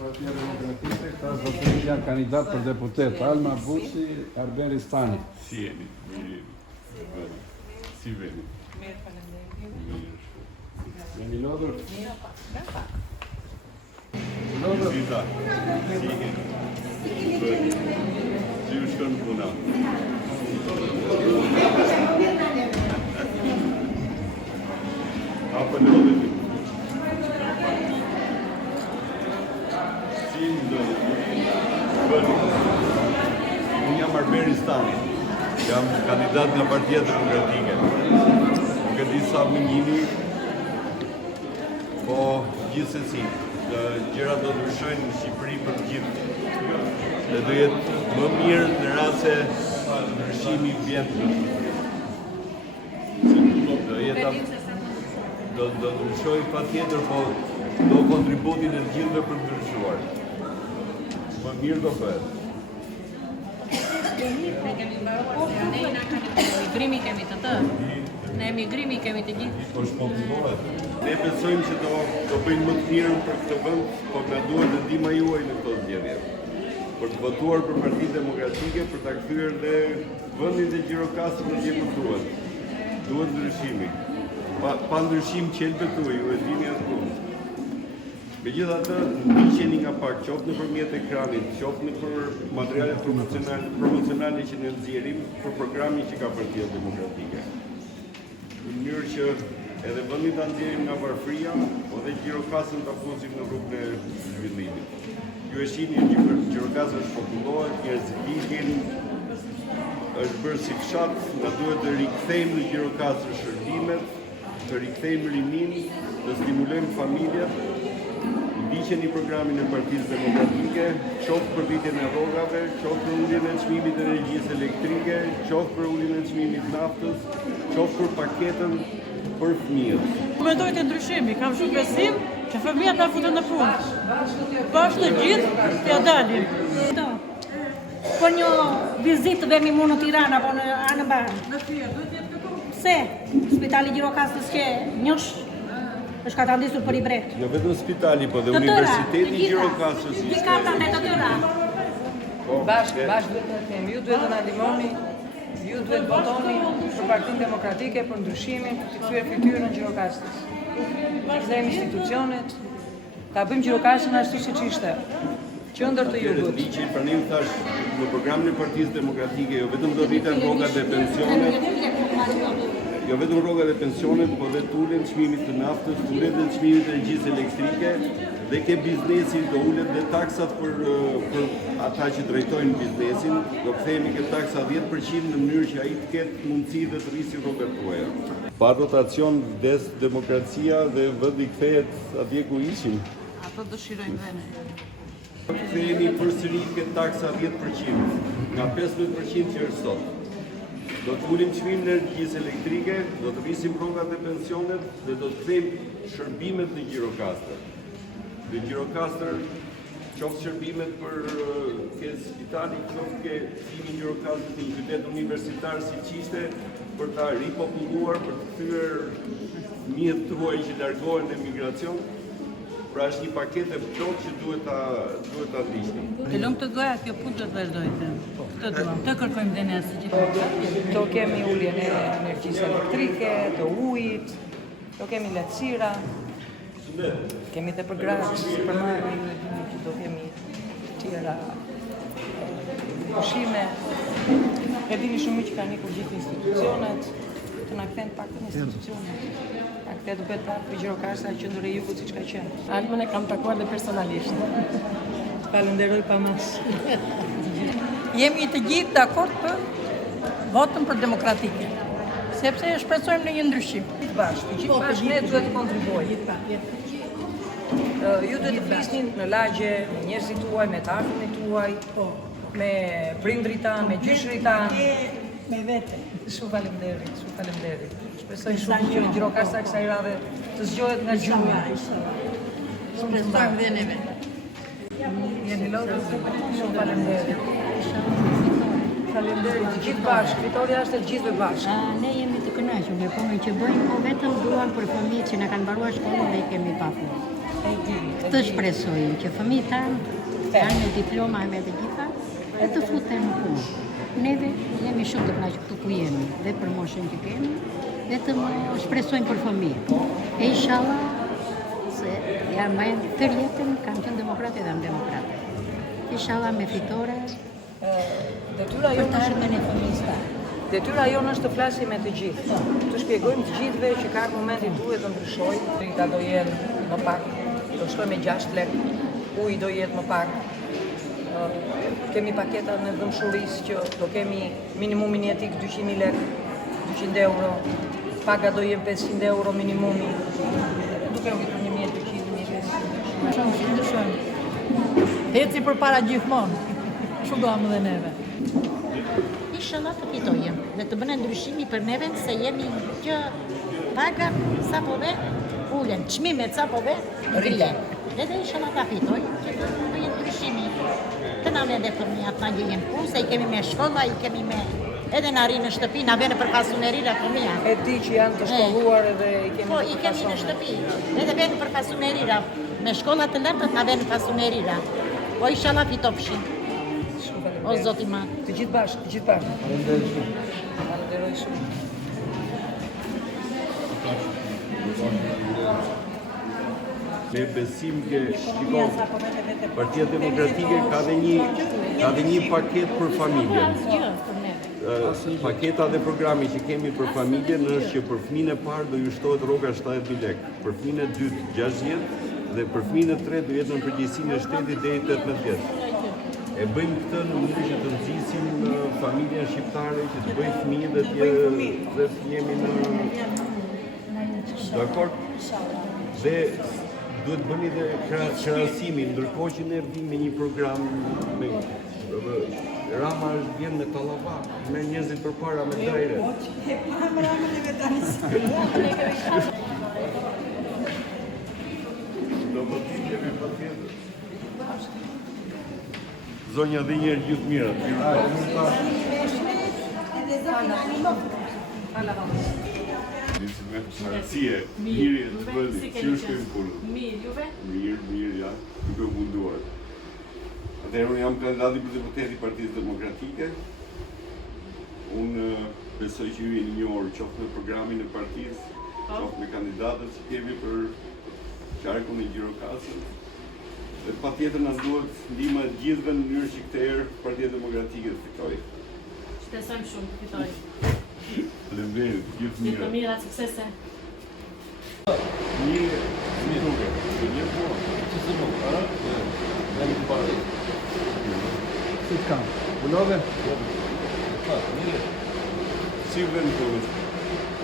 Partia Demokratike, këta zotërinj janë kandidat për deputet, Alma Busi, Arberi Stani. Si jeni? Si veni? Mirë, faleminderit. Jeni lodhur? Mirë, pak. Lodhur? Zita, si jeni? Si u shkon puna? Apo lodhemi? Si jeni lodhur? Unë jam Arberi Stani. Jam kandidat nga Partia Demokratike. Nuk e di sa më njini, po gjithsesi, gjërat do të ndryshojnë në Shqipëri për të gjithë. Dhe do jetë më mirë në rast se ndryshimi vjen. Do ndryshoj patjetër, po do kontributin e të gjithëve për të ndryshuar. Më mirë do bëhet. Ne kemi mbaruar, ne i na kemi emigrimi kemi të të. Ne emigrimi kemi të gjithë. Po shpëndohet. Ne besojmë që do bëjnë më të mirën për këtë vend, po na duhet ndihma juaj në këtë zgjedhje. Për të votuar për Partinë Demokratike, për ta kthyer dhe vendin e Gjirokastrit në gjë që duhet. Duhet ndryshimi. Pa ndryshim qelbe tuaj, ju e dini asgjë. Megjithatë, ndiqeni nga pak, qoftë nëpërmjet ekranit, qoftë nëpër materialet promocionale që ne nxjerrim për programin që ka Partia Demokratike. Në mënyrë që edhe vendin ta nxjerrim nga varfëria, po dhe Gjirokastrin ta fusim në rrugën e zhvillimit. Ju e shihni që Gjirokastri shpopullohet, njerëzit ikin, është bërë si fshat, na duhet të rikthejmë në Gjirokastër shërbimet, të rikthejmë rinin, të stimulojmë familjet. Ndiqeni programin e Partisë Demokratike, qoftë për rritjen e rrogave, qoftë për uljen e çmimit të energjisë elektrike, qoftë për uljen e çmimit të naftës, qoftë për paketën për fëmijët. Mendoj të ndryshimi, kam shumë besim që fëmijët ta futen në punë. Bashkë të gjithë t'ja dalin. Po një vizitë vemi mu në Tirana, po në Anëbar. Pse? Spitali Gjirokastrës që njësh është ka të ndisur për i brek. Jo vetëm spitali, po dhe Universiteti Gjirokastrës. Gjikata me të tëra. Bashkë duhet të themi, ju duhet të na ndihmoni, ju duhet votoni për Partinë Demokratike, për ndryshimin, të kthyer fytyrën në Gjirokastrës. Të kthejmë institucionet, ta bëjmë Gjirokastrin ashtu siç ishte. Qendër të jugut. Që pranim thash në programin e Partisë Demokratike, jo vetëm do rriten rrogat e pensionet, jo vetëm rrogat e pensionet, po dhe tulen çmimit të naftës, tulen dhe çmimit të energjisë elektrike, dhe ke biznesi do ulet dhe taksat për ata që drejtojnë biznesin, do kthehemi këtë taksa 10% në mënyrë që ai të ketë mundësi dhe të rrisi rrogat tuaja. Pa rotacion vdes demokracia dhe vendi kthehet atje ku ishim. Ato dëshirojnë vene. Kthehemi përsëri këtë taksa 10%, nga 15% që është sot. Do të ulim çmimin e energjisë elektrike, do të rrisim rrogat e pensionet dhe do të kthejmë shërbimet në Gjirokastër. Në Gjirokastër, qoftë shërbimet për ke spitali, qoftë ke thimi Gjirokastrit në qytet universitar siç ishte, për ta ripopulluar, për të kthyer fëmijët tuaj që largohen në emigracion. Pra është një pakete plot që duhet ta ndiqni. Të lëmë të doja, kjo punë do të vazhdojë. Të duam, të kërkojmë dhe ne si gjithë. Do kemi uljen e energjisë elektrike, të ujit, do kemi lehtësira, kemi dhe për gratë, për marrë, që do kemi tjera pushime. E dini shumë që kanë ikur gjithë institucionet, të na kthejnë pak të institucionet. Këtë do bëhet për Gjirokastra qendër e jugut siç ka qenë. Almën e kam takuar dhe personalisht. Falenderoj pa mas. Jemi të gjithë dakord për votën për demokratike, sepse shpresojmë në një ndryshim. Të bashkë ne duhet të kontribuojmë. Ju duhet të flisni në lagje me njerëzit tuaj, me të afërmit tuaj, me prindrit tanë, me gjyshrit tanë. Me vete. Shumë faleminderit. Shpresoj shumë që Gjirokastra kësaj radhe të zgjohet nga gjumi. Shpresojmë dhe neve. Jeni lodhur, shumë faleminderit. Faleminderit të gjithë bashkë. Fitoria është e gjithëve bashkë. Ne jemi të kënaqur me punën që bëjmë, po vetëm duam për fëmijët që na kanë mbaruar shkollën dhe i kemi pa punë. E Këtë shpresojmë që fëmijët tanë, janë me diploma e me të gjitha, e të futen në punë. Neve jemi shumë të kënaqur këtu ku jemi dhe për moshën që kemi, vetëm shpresojmë për fëmijët. E inshallah se janë mbajnë tërë jetën, kanë qenë demokratë dhe janë demokratë. Inshallah me fitore Detyra për jonë të është ardhmen e fëmijës tanë. Detyra jonë është të flasim me të gjithë, të shpjegojmë të gjithëve që ka momenti duhet të ndryshojë, drita do jenë më pak, do shkoj me 6 lekë, uji do jetë më pak, kemi paketa në dëmshurisë që do kemi minimumin jetik 200.000 lekë, 200 euro, paga do jenë 500 euro minimumi, duke u vitur 1.200, 1.500. Shumë. Heci për para gjithmonë, shumë do amë dhe neve. Inshallah të fitojmë dhe të bënë ndryshimi për neve se jemi që paga sa po ve ulen, çmimet sa po ve rrihen. Edhe inshallah ta fitojmë që të bëjë ndryshimi. Të na vende fëmijët na gjejnë punë, se i kemi me shkolla, i kemi me edhe na rinë në shtëpi, na vjen për pasunerira fëmija. E di që janë të shkolluar edhe i kemi Po, i kemi në shtëpi, edhe vjen për pasunerira. Me shkolla të larta na vjen pasunerira. Po inshallah fitofshin. O Zoti i Madh. Të gjithë bashkë, të gjithë bashkë. Faleminderit shumë. Falenderoj shumë. Me besim që Partia Demokratike ka dhe një paket për familjen. Paketa dhe programi që kemi për familjen është që për fëmijën e parë do ju shtohet rroga 70.000 lekë, për fëmijën e dytë 60 dhe për fëmijën e tretë do jetë në përgjegjësinë e shtetit deri 18 vjeç. E bëjmë këtë në mënyrë që të nxisim familjen shqiptare, që të bëjë fëmijë dhe të jemi në dakord. Dhe duhet bëni dhe krahasimin, ndërkohë që ne vim me një program me Rama është vjen me tallava, me njerëzit përpara me dajre. Do më të kemi patjetër. Zonja dhe njerë gjithë mirat. Me qarësie, mirë të vëndi, që është këmë punë? Mirë, juve? Mirë, ja, duke munduar. Atëherë unë jam kandidati për deputeti i Partisë Demokratike. Unë besoj që ju jeni njohur qoftë në programin e partisë, qoftë me kandidatët që kemi për qarkun e Gjirokastrit. Dhe patjetër na duhet ndihma e gjithëve në mënyrë që këtë herë Partia Demokratike të fitojë. Shpresojmë shumë, fitoj. Faleminderit, gjithë Gjithë mirë. mira, suksese. Mirë, duke. Një po. Si të kam? Punove? Si vend punës?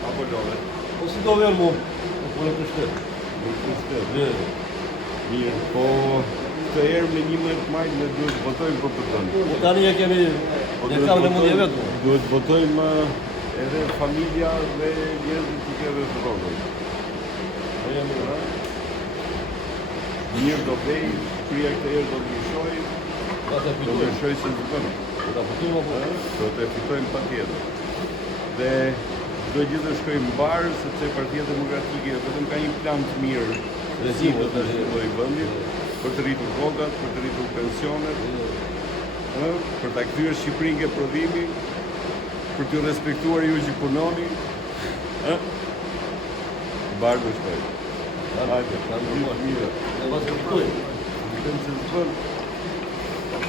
Apo love? Po si do verë mu? Po punë për shtetë. Në pushtet. Mirë, po këtë herë me 11 maj ne duhet të votojmë për pëtën. Po tani e kemi e kam në mundje vetë. Duhet të votojmë edhe familja dhe njerëzit që keve të rogën. Po jemi në Mirë do vej, krija këtë herë do të lëshoj, ta të do të fitojmë. lëshoj se të bënë. Po ta fitojmë apo? Do të fitojmë patjetër. Dhe do gjithë të shkojmë barë, sepse Partia Demokratike vetëm ka një plan të mirë si do të zhvillojë vendin, për të rritur rrogat, për të rritur pensionet, për ta kthyer Shqipërinë ke prodhimi, për t'ju respektuar ju që punoni. Barë do shkojmë. Hajde, Ta ndërmojmë. mirë. Ne pas të fitojmë. Vetëm se të bënë.